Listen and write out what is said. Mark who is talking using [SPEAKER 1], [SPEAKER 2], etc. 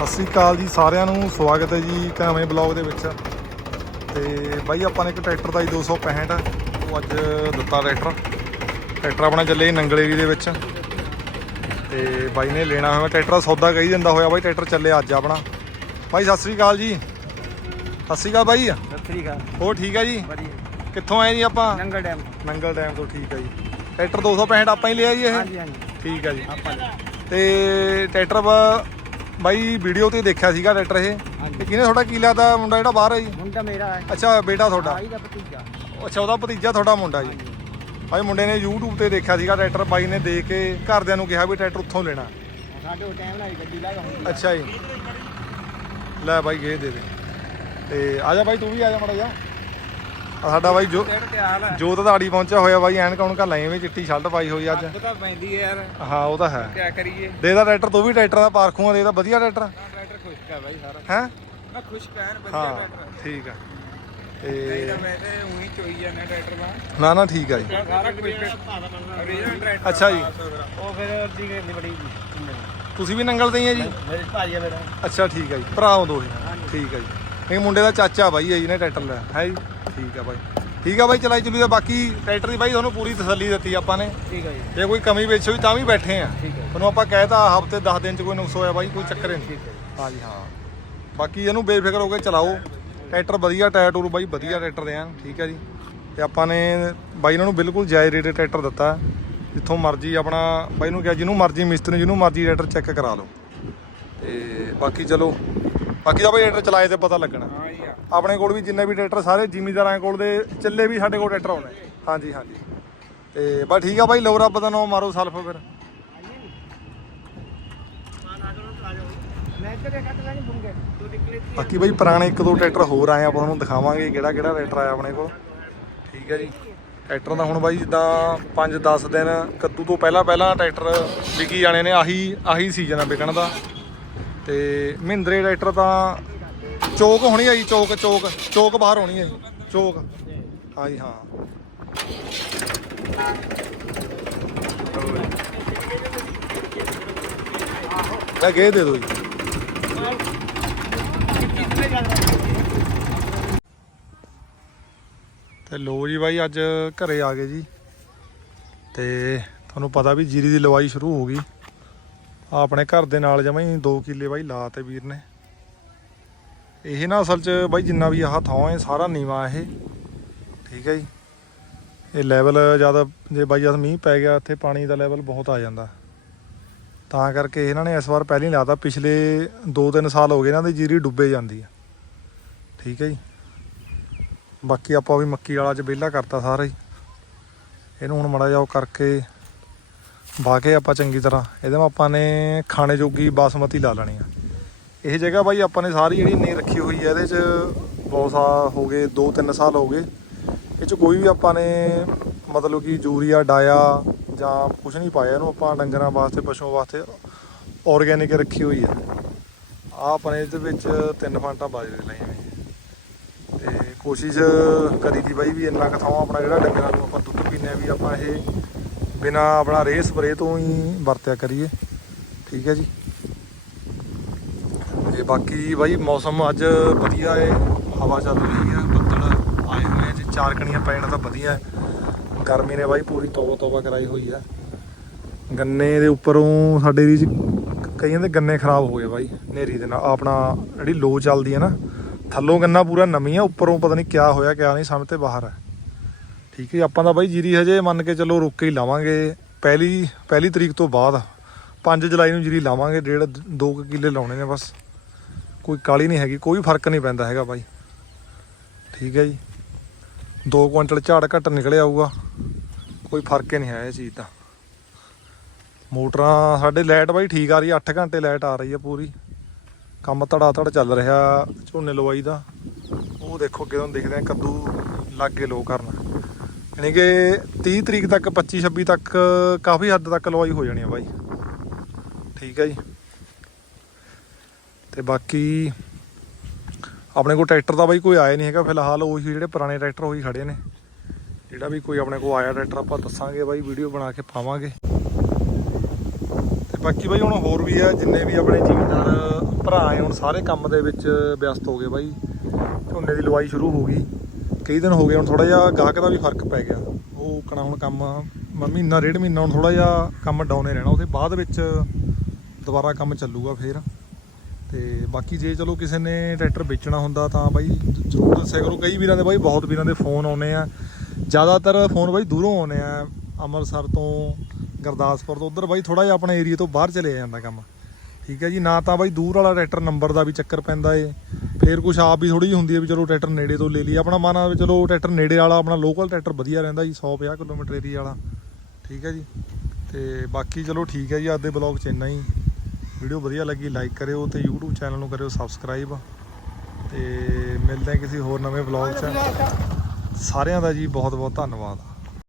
[SPEAKER 1] ਸਤਿ ਸ੍ਰੀ ਅਕਾਲ ਜੀ ਸਾਰਿਆਂ ਨੂੰ ਸਵਾਗਤ ਹੈ ਜੀ ਨਵੇਂ ਬਲੌਗ ਦੇ ਵਿੱਚ। ਤੇ ਬਾਈ ਆਪਾਂ ਨੇ ਇੱਕ ਟਰੈਕਟਰ ਦਾ ਜੀ 265 ਉਹ ਅੱਜ ਦਿੱਤਾ ਟਰੈਕਟਰ। ਟਰੈਕਟਰ ਆਪਣਾ ਚੱਲੇ ਜੀ ਨੰਗਲ ਏਰੀਏ ਦੇ ਵਿੱਚ। ਤੇ ਬਾਈ ਨੇ ਲੈਣਾ ਹੋਇਆ ਟਰੈਕਟਰ ਦਾ ਸੌਦਾ ਕਹੀ ਦਿੰਦਾ ਹੋਇਆ ਬਾਈ ਟਰੈਕਟਰ ਚੱਲੇ ਅੱਜ ਆਪਣਾ। ਬਾਈ ਸਤਿ ਸ੍ਰੀ ਅਕਾਲ ਜੀ। ਸਤਿ ਸ੍ਰੀ ਅਕਾਲ ਬਾਈ।
[SPEAKER 2] ਸਤਿ ਸ੍ਰੀ ਅਕਾਲ।
[SPEAKER 1] ਹੋਰ ਠੀਕ ਹੈ ਜੀ?
[SPEAKER 2] ਵਧੀਆ।
[SPEAKER 1] ਕਿੱਥੋਂ ਆਏ ਜੀ ਆਪਾਂ?
[SPEAKER 2] ਨੰਗਲ ਡੈਮ
[SPEAKER 1] ਨੰਗਲ ਡੈਮ ਤੋਂ ਠੀਕ ਹੈ ਜੀ। ਟਰੈਕਟਰ 265 ਆਪਾਂ ਹੀ ਲਿਆ ਜੀ ਇਹ?
[SPEAKER 2] ਹਾਂਜੀ ਹਾਂਜੀ।
[SPEAKER 1] ਠੀਕ ਹੈ ਜੀ।
[SPEAKER 2] ਆਪਾਂ।
[SPEAKER 1] ਤੇ ਟਰੈਕਟਰ ਬਾਈ ਵੀਡੀਓ ਤੇ ਦੇਖਿਆ ਸੀਗਾ ਟਰੈਕਟਰ ਇਹ। ਤੇ ਕਿਹਨੇ ਤੁਹਾਡਾ ਕੀ ਲੱਗਦਾ ਮੁੰਡਾ ਜਿਹੜਾ ਬਾਹਰ ਹੈ ਜੀ?
[SPEAKER 2] ਮੁੰਡਾ ਮੇਰਾ ਹੈ।
[SPEAKER 1] ਅੱਛਾ ਬੇਟਾ ਤੁਹਾਡਾ?
[SPEAKER 2] ਭਾਈ ਦਾ ਭਤੀਜਾ।
[SPEAKER 1] ਅੱਛਾ ਉਹਦਾ ਭਤੀਜਾ ਤੁਹਾਡਾ ਮੁੰਡਾ ਜੀ। ਭਾਈ ਮੁੰਡੇ ਨੇ YouTube ਤੇ ਦੇਖਿਆ ਸੀਗਾ ਟਰੈਕਟਰ ਬਾਈ ਨੇ ਦੇਖ ਕੇ ਘਰਦਿਆਂ ਨੂੰ ਕਿਹਾ ਵੀ ਟਰੈਕਟਰ ਉੱਥੋਂ ਲੈਣਾ।
[SPEAKER 2] ਸਾਡੇ ਉਹ ਟਾਈਮ ਨਾਲ ਗੱਡੀ ਲਾ ਕੇ
[SPEAKER 1] ਅੱਛਾ ਜੀ। ਲੈ ਬਾਈ ਗੇ ਦੇ ਦੇ। ਤੇ ਆ ਜਾ ਬਾਈ ਤੂੰ ਵੀ ਆ ਜਾ ਮੜਾ ਜਾ ਆ ਸਾਡਾ ਬਾਈ ਜੋ
[SPEAKER 2] ਤੇ ਹੈ।
[SPEAKER 1] ਜੋਤ ਦਾੜੀ ਪਹੁੰਚਿਆ ਹੋਇਆ ਬਾਈ ਐਨ ਕੌਣ ਲਾਏ ਵੀ ਚਿੱਟੀ ਸ਼ਰਟ ਪਾਈ ਹੋਈ ਅੱਜ।
[SPEAKER 2] ਤਾਂ ਪੈਂਦੀ ਹੈ ਯਾਰ।
[SPEAKER 1] ਹਾਂ ਉਹ ਤਾਂ ਹੈ।
[SPEAKER 2] ਕਰੀਏ?
[SPEAKER 1] ਦੇ ਦਾ ਟਰੈਕਟਰ ਤੂੰ ਵੀ ਟਰੈਕਟਰ ਦਾ ਪਾਰਖੂਆ ਦੇ ਦਾ ਵਧੀਆ ਟਰੈਕਟਰ।
[SPEAKER 2] ਟਰੈਕਟਰ ਖੁਸ਼ ਹੈ ਭਾਈ ਸਾਰਾ।
[SPEAKER 1] ਹੈ?
[SPEAKER 2] ਮੈਂ ਖੁਸ਼ ਕਹਿਣ
[SPEAKER 1] ਹਾਂ ਠੀਕ ਆ।
[SPEAKER 2] ਨਹੀਂ
[SPEAKER 1] ਤੇ
[SPEAKER 2] ਤਾਂ ਮੈਂ ਤੇ ਉਹੀ ਚੋਈ ਜਾਂਦਾ ਟਰੈਕਟਰ ਦਾ।
[SPEAKER 1] ਨਾ ਨਾ ਠੀਕ ਆ ਜੀ।
[SPEAKER 2] ਸਾਰਾ ਖੁਸ਼ ਓਰੀਜਨਲ ਟਰੈਕਟਰ
[SPEAKER 1] ਅੱਛਾ ਜੀ।
[SPEAKER 2] ਉਹ ਫਿਰ ਦੀ ਕਰਨੀ ਬੜੀ ਜੀ
[SPEAKER 1] ਤੁਸੀਂ ਵੀ ਨੰਗਲ ਦੇ ਹੀ ਆ ਜੀ?
[SPEAKER 2] ਮੇਰੇ ਮੇਰਾ
[SPEAKER 1] ਅੱਛਾ ਠੀਕ ਆ ਜੀ। ਭਰਾ ਹੋ ਦੋਹੇ। ਠੀਕ ਆ ਜੀ। ਇਹ ਮੁੰਡੇ ਦਾ ਚਾਚਾ ਬਾਈ ਹੈ ਜੀ ਨੇ ਟਰੈਕਟਰ ਲਿਆ। ਹੈ ਜੀ? ਠੀਕ ਆ ਬਾਈ। ਠੀਕ ਆ ਬਾਈ ਚਲਾਈ ਚੁਲੀ ਦਾ ਬਾਕੀ ਟਰੈਕਟਰ ਦੀ ਬਾਈ ਤੁਹਾਨੂੰ ਪੂਰੀ ਤਸੱਲੀ ਦਿੱਤੀ ਆਪਾਂ ਨੇ।
[SPEAKER 2] ਠੀਕ ਹੈ ਜੀ।
[SPEAKER 1] ਜੇ ਕੋਈ ਕਮੀ ਵਿੱਚ ਹੋਈ ਤਾਂ ਵੀ ਬੈਠੇ ਆ।
[SPEAKER 2] ਠੀਕ ਹੈ
[SPEAKER 1] ਤੁਹਾਨੂੰ ਆਪਾਂ ਕਹਿਤਾ ਹਫ਼ਤੇ 10 ਦਿਨ ਚ ਕੋਈ ਨੁਕਸ ਹੋਇਆ ਬਾਈ ਕੋਈ ਚੱਕਰ ਨਹੀਂ।
[SPEAKER 2] ਹੈ
[SPEAKER 1] ਜੀ ਹਾਂ। ਬਾਕੀ ਇਹਨੂੰ ਬੇਫਿਕਰ ਹੋ ਕੇ ਚਲਾਓ। ਟਰੈਕਟਰ ਵਧੀਆ ਟਾਇਰ ਟੂਰ ਬਾਈ ਵਧੀਆ ਟਰੈਕਟਰ ਦੇ ਆ ਠੀਕ ਹੈ ਜੀ। ਤੇ ਆਪਾਂ ਨੇ ਬਾਈ ਇਹਨਾਂ ਨੂੰ ਬਿਲਕੁਲ ਜਾਇਜ਼ ਰੇਟ ਟਰੈਕਟਰ ਦਿੱਤਾ। ਜਿੱਥੋਂ ਮਰਜ਼ੀ ਆਪਣਾ ਬਾਈ ਨੂੰ ਕਿਹਾ ਜਿਹਨੂੰ ਮਰਜ਼ੀ ਮਿਸਤਰੀ ਜਿਹਨੂੰ ਮਰਜ਼ੀ ਟਰੈਕਟਰ ਚੈੱਕ ਕਰਾ ਲਓ। ਤੇ ਬਾਕੀ ਚਲੋ ਬਾਕੀ ਦਾ ਬਾਈ ਟਰੈਕਟਰ ਚਲਾਏ ਤੇ ਪਤਾ ਲੱਗਣਾ। ਆਪਣੇ ਕੋਲ ਵੀ ਜਿੰਨੇ ਵੀ ਟਰੈਕਟਰ ਸਾਰੇ ਜ਼ਿਮੀਦਾਰਾਂ ਕੋਲ ਦੇ ਚੱਲੇ ਵੀ ਸਾਡੇ ਕੋਲ ਟਰੈਕਟਰ ਆਉਣੇ ਹਾਂਜੀ ਹਾਂਜੀ। ਤੇ ਬਸ ਠੀਕ ਆ ਬਾਈ, ਲਓ ਰੱਬ ਦਾ ਨਾਮ, ਮਾਰੋ ਸਲਫ ਫਿਰ। ਬਾਕੀ ਬਾਈ, ਪੁਰਾਣੇ ਇੱਕ ਦੋ ਟਰੈਕਟਰ ਹੋਰ ਆਏ ਆ, ਆਪਾਂ ਤੁਹਾਨੂੰ ਦਿਖਾਵਾਂਗੇ ਕਿਹੜਾ ਕਿਹੜਾ ਟਰੈਕਟਰ ਆਇਆ ਆਪਣੇ ਕੋਲ। ਠੀਕ ਹੈ ਜੀ। ਟਰੈਕਟਰ ਦਾ ਹੁਣ ਬਾਈ ਜਿੱਦਾਂ 5-10 ਦਿਨ ਕੱਦੂ ਤੋਂ ਪਹਿਲਾਂ ਪਹਿਲਾਂ ਟਰੈਕਟਰ ਵਿਕੀ ਜਾਣੇ ਨੇ, ਆਹੀ ਆਹੀ ਸੀਜ਼ਨ ਆ ਵਿਕਣ ਦਾ। ਤੇ ਮਹਿੰਦਰੇ ਟਰੈਕਟਰ ਤਾਂ ਚੌਕ ਹੋਣੀ ਹੈ ਜੀ, ਚੌਕ ਚੌਕ ਚੌਕ ਬਾਹਰ ਹੋਣੀ ਹੈ ਜੀ, ਚੌਕ। ਹਾਂ ਜੀ ਹਾਂ। ਲੈ ਗੇ ਦੇ ਦਿਓ ਜੀ। ਤੇ ਲੋ ਜੀ ਬਾਈ, ਅੱਜ ਘਰੇ ਆ ਗਏ ਜੀ। ਤੇ ਤੁਹਾਨੂੰ ਪਤਾ ਵੀ ਜੀਰੀ ਦੀ ਲਵਾਈ ਸ਼ੁਰੂ ਹੋ ਗਈ। ਆ ਆਪਣੇ ਘਰ ਦੇ ਨਾਲ ਜਮਾਂ ਹੀ 2 ਕਿੱਲੇ ਬਾਈ ਲਾਤੇ ਵੀਰ ਨੇ। ਇਹ ਨਾ ਅਸਲ 'ਚ ਬਾਈ ਜਿੰਨਾ ਵੀ ਆਹ ਥਾਂ ਹੈ, ਸਾਰਾ ਨੀਵਾ ਇਹ। ਠੀਕ ਹੈ ਜੀ। ਇਹ ਲੈਵਲ ਜ਼ਿਆਦਾ ਜੇ ਬਾਈ ਜਦ ਮੀਂਹ ਪੈ ਗਿਆ, ਇੱਥੇ ਪਾਣੀ ਦਾ ਲੈਵਲ ਬਹੁਤ ਆ ਜਾਂਦਾ। ਤਾਂ ਕਰਕੇ ਇਹਨਾਂ ਨੇ ਇਸ ਵਾਰ ਪਹਿਲਾਂ ਹੀ ਲਾਤਾ, ਪਿਛਲੇ 2-3 ਸਾਲ ਹੋ ਗਏ ਇਹਨਾਂ ਦੀ ਜੀਰੀ ਡੁੱਬੇ ਜਾਂਦੀ ਆ। ਠੀਕ ਹੈ ਜੀ। ਬਾਕੀ ਆਪਾਂ ਵੀ ਮੱਕੀ ਵਾਲਾ ਚ ਵਿਹਲਾ ਕਰਤਾ ਸਾਰਾ ਹੀ। ਇਹਨੂੰ ਹੁਣ ਮੜਾ ਜਾਓ ਕਰਕੇ ਵਾਹ ਕੇ ਆਪਾਂ ਚੰਗੀ ਤਰ੍ਹਾਂ, ਇਹਦੇ ਵਿੱਚ ਆਪਾਂ ਨੇ ਖਾਣੇ ਜੋਗੀ ਬਾਸਮਤੀ ਲਾ ਲੈਣੀ ਆ। ਇਹ ਜਗ੍ਹਾ ਬਾਈ ਆਪਾਂ ਨੇ ਸਾਰੀ ਜਿਹੜੀ ਨਹੀਂ ਰੱਖੀ ਹੋਈ ਹੈ, ਇਹਦੇ ਚ ਬਹੁਤ ਸਾਲ ਹੋ ਗਏ 2-3 ਸਾਲ ਹੋ ਗਏ। ਇਹ ਚ ਕੋਈ ਵੀ ਆਪਾਂ ਨੇ ਮਤਲਬ ਕਿ ਯੂਰੀਆ, ਡਾਇਆ ਜਾਂ ਕੁਝ ਨਹੀਂ ਪਾਇਆ, ਇਹਨੂੰ ਆਪਾਂ ਡੰਗਰਾਂ ਵਾਸਤੇ, ਪਸ਼ੂਆਂ ਵਾਸਤੇ ਆਰਗੈਨਿਕ ਰੱਖੀ ਹੋਈ ਹੈ। ਆ ਨੇ ਇਹਦੇ ਵਿੱਚ ਤਿੰਨ ਫਾਂਟਾਂ ਬਾਜਰੇ ਲਾਈਆਂ ਨੇ ਤੇ ਕੋਸ਼ਿਸ਼ ਕਰੀ ਦੀ ਬਾਈ ਵੀ ਇੰਨਾ ਕੁ ਥਾਂ ਆਪਣਾ ਜਿਹੜਾ ਡੰਗਰਾਂ ਨੂੰ ਆਪਾਂ ਦੁੱਧ ਪੀਂਦੇ ਆ ਵੀ ਆਪਾਂ ਇਹ ਬਿਨਾ ਆਪਣਾ ਰੇਹ ਸਪਰੇ ਤੋਂ ਹੀ ਵਰਤਿਆ ਕਰੀਏ। ਠੀਕ ਹੈ ਜੀ। ਬਾਕੀ ਬਾਈ ਮੌਸਮ ਅੱਜ ਵਧੀਆ ਹੈ ਹਵਾ ਚੱਲ ਰਹੀ ਹੈ ਬੱਦਲ ਆਏ ਹੋਏ ਆ, ਜੀ ਚਾਰ ਪੈਣ ਤਾਂ ਵਧੀਆ ਹੈ ਗਰਮੀ ਨੇ ਬਾਈ ਪੂਰੀ ਤੋਬਾ ਤੋਬਾ ਕਰਾਈ ਹੋਈ ਹੈ ਗੰਨੇ ਦੇ ਉੱਪਰੋਂ ਸਾਡੇ ਏਰੀਏ 'ਚ ਕਈਆਂ ਦੇ ਗੰਨੇ ਖਰਾਬ ਹੋ ਗਏ ਬਾਈ ਨੇਰੀ ਦੇ ਨਾਲ। ਆਪਣਾ ਜਿਹੜੀ ਲੋ ਚੱਲਦੀ ਹੈ ਨਾ, ਥੱਲੋਂ ਗੰਨਾ ਪੂਰਾ ਨਵੀਂ ਆ, ਉੱਪਰੋਂ ਪਤਾ ਨਹੀਂ ਕਿਆ ਹੋਇਆ, ਕਿਆ ਨਹੀਂ ਸਮਝ ਤੇ ਬਾਹਰ ਹੈ ਠੀਕ ਹੈ ਆਪਾਂ ਤਾਂ ਬਾਈ ਜੀਰੀ ਹਜੇ ਮੰਨ ਕੇ ਚੱਲੋ ਰੁੱਕ ਕੇ ਹੀ ਲਾਵਾਂਗੇ। ਪਹਿਲੀ ਪਹਿਲੀ ਤਰੀਕ ਤੋਂ ਬਾਅਦ 5 ਜੁਲਾਈ ਨੂੰ ਜੀਰੀ ਲਾਵਾਂਗੇ, ਡੇਢ 2 ਕਿੱਲੇ ਲਾਉਣੇ ਨੇ ਬਸ। ਕੋਈ ਕਾਲੀ ਨਹੀਂ ਹੈਗੀ, ਕੋਈ ਫ਼ਰਕ ਨਹੀਂ ਪੈਂਦਾ ਹੈਗਾ ਬਾਈ। ਠੀਕ ਹੈ ਜੀ। 2 ਕੁਇੰਟਲ ਝਾੜ ਘੱਟ ਨਿਕਲਿਆ ਆਊਗਾ, ਕੋਈ ਫ਼ਰਕ ਹੀ ਨਹੀਂ ਹੈ ਇਹ ਚੀਜ਼ ਦਾ। ਮੋਟਰਾਂ, ਸਾਡੇ ਲਾਈਟ ਬਾਈ ਠੀਕ ਆ ਰਹੀ 8 ਘੰਟੇ ਲਾਈਟ ਆ ਰਹੀ ਹੈ ਪੂਰੀ। ਕੰਮ ਧੜਾ ਧੜ ਚੱਲ ਰਿਹਾ ਝੋਨੇ ਲਵਾਈ ਦਾ। ਉਹ ਦੇਖੋ ਕਿਦੋਂ ਦੇਖਦੇ ਆ ਕੱਦੂ ਲੱਗੇ ਲੋ ਕਰਨ। ਯਾਨੀ ਕਿ 30 ਤਰੀਕ ਤੱਕ 25 26 ਤੱਕ, ਕਾਫੀ ਹੱਦ ਤੱਕ ਲਵਾਈ ਹੋ ਜਾਣੀ ਆ ਬਾਈ। ਠੀਕ ਹੈ ਜੀ। ਤੇ ਬਾਕੀ ਆਪਣੇ ਕੋਲ ਟਰੈਕਟਰ ਦਾ ਬਾਈ ਕੋਈ ਆਇਆ ਨਹੀਂ ਹੈਗਾ ਫਿਲਹਾਲ, ਉਹੀ ਜਿਹੜੇ ਪੁਰਾਣੇ ਟਰੈਕਟਰ ਉਹੀ ਖੜੇ ਨੇ। ਜਿਹੜਾ ਵੀ ਕੋਈ ਆਪਣੇ ਕੋਲ ਆਇਆ ਟਰੈਕਟਰ ਆਪਾਂ ਦੱਸਾਂਗੇ ਬਾਈ, ਵੀਡੀਓ ਬਣਾ ਕੇ ਪਾਵਾਂਗੇ। ਤੇ ਬਾਕੀ ਬਾਈ ਹੁਣ ਹੋਰ ਵੀ ਆ, ਜਿੰਨੇ ਵੀ ਆਪਣੇ ਜ਼ਿਮੀਦਾਰ ਭਰਾ ਆਏ, ਹੁਣ ਸਾਰੇ ਕੰਮ ਦੇ ਵਿੱਚ ਵਿਅਸਤ ਹੋ ਗਏ ਬਾਈ। ਝੋਨੇ ਦੀ ਲਵਾਈ ਸ਼ੁਰੂ ਹੋ ਗਈ। ਕਈ ਦਿਨ ਹੋ ਗਏ, ਹੁਣ ਥੋੜਾ ਜਿਹਾ ਗਾਹਕ ਦਾ ਵੀ ਫ਼ਰਕ ਪੈ ਗਿਆ। ਉਹ ਕਣਾ ਹੁਣ ਕੰਮ ਮਹੀਨਾ ਡੇਢ ਮਹੀਨਾ, ਹੁਣ ਥੋੜਾ ਜਿਹਾ ਕੰਮ ਡਾਊਨੇ ਰਹਿਣਾ, ਉਹਦੇ ਬਾਅਦ ਵਿੱਚ ਦੁਬਾਰਾ ਕੰਮ ਚੱਲੂਗਾ ਫੇਰ। ਤੇ ਬਾਕੀ ਜੇ ਚਲੋ ਕਿਸੇ ਨੇ ਟਰੈਕਟਰ ਵੇਚਣਾ ਹੁੰਦਾ ਤਾਂ ਬਾਈ ਜ਼ਰੂਰ ਦੱਸਿਆ ਕਰੋ। ਕਈ ਵੀਰਾਂ ਦੇ ਬਾਈ ਬਹੁਤ ਵੀਰਾਂ ਦੇ ਫੋਨ ਆਉਨੇ ਆ। ਜ਼ਿਆਦਾਤਰ ਫੋਨ ਬਾਈ ਦੂਰੋਂ ਆਉਨੇ ਆ। ਅੰਮ੍ਰਿਤਸਰ ਤੋਂ ਗੁਰਦਾਸਪੁਰ ਤੋਂ। ਉਧਰ ਬਾਈ ਥੋੜਾ ਜਿਹਾ ਆਪਣੇ ਏਰੀਆ ਤੋਂ ਬਾਹਰ ਚਲੇ ਜਾਂਦਾ ਕੰਮ। ਠੀਕ ਹੈ ਜੀ, ਨਾ ਤਾਂ ਬਾਈ ਦੂਰ ਵਾਲਾ ਟਰੈਕਟਰ ਨੰਬਰ ਦਾ ਵੀ ਚੱਕਰ ਪੈਂਦਾ ਏ। ਫੇਰ ਕੁਛ ਆਪ ਵੀ ਥੋੜੀ ਜਿਹੀ ਹੁੰਦੀ ਹੈ ਵੀ ਚਲੋ ਟਰੈਕਟਰ ਨੇੜੇ ਤੋਂ ਲੈ ਲਈ ਆਪਣਾ ਮਨ ਆ ਵੀ ਚਲੋ ਟਰੈਕਟਰ ਨੇੜੇ ਵਾਲਾ, ਆਪਣਾ ਲੋਕਲ ਟਰੈਕਟਰ ਵਧੀਆ ਰਹਿੰਦਾ ਜੀ 150 ਕਿਲੋਮੀਟਰ ਏਰੀਆ ਵਾਲਾ। ਠੀਕ ਹੈ ਜੀ। ਤੇ ਬਾਕੀ ਚਲੋ ਠੀਕ ਹੈ ਜੀ, ਅੱਜ ਦੇ ਬਲੌਗ 'ਚ ਇੰਨਾ ਹੀ। ਵੀਡੀਓ ਵਧੀਆ ਲੱਗੀ ਲਾਈਕ ਕਰਿਓ ਤੇ YouTube ਚੈਨਲ ਨੂੰ ਕਰਿਓ ਸਬਸਕ੍ਰਾਈਬ ਤੇ ਮਿਲਦੇ ਹਾਂ ਕਿਸੇ ਹੋਰ ਨਵੇਂ ਬਲੌਗ 'ਚ। ਸਾਰਿਆਂ ਦਾ ਜੀ ਬਹੁਤ ਬਹੁਤ ਧੰਨਵਾਦ।